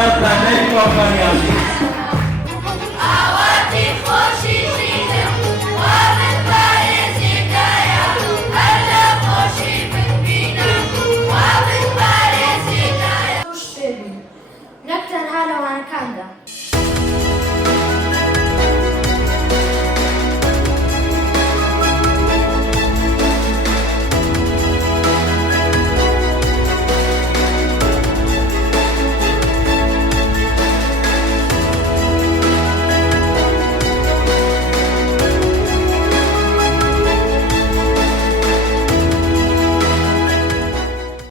تا نەیتوانیانی ئاواتی خۆشیشیدم وا من پارێزیکایە هەر لە خۆشی ببینم وا من پارێزیکایە توش فێبووین نەک تەنها لەوانەکاندا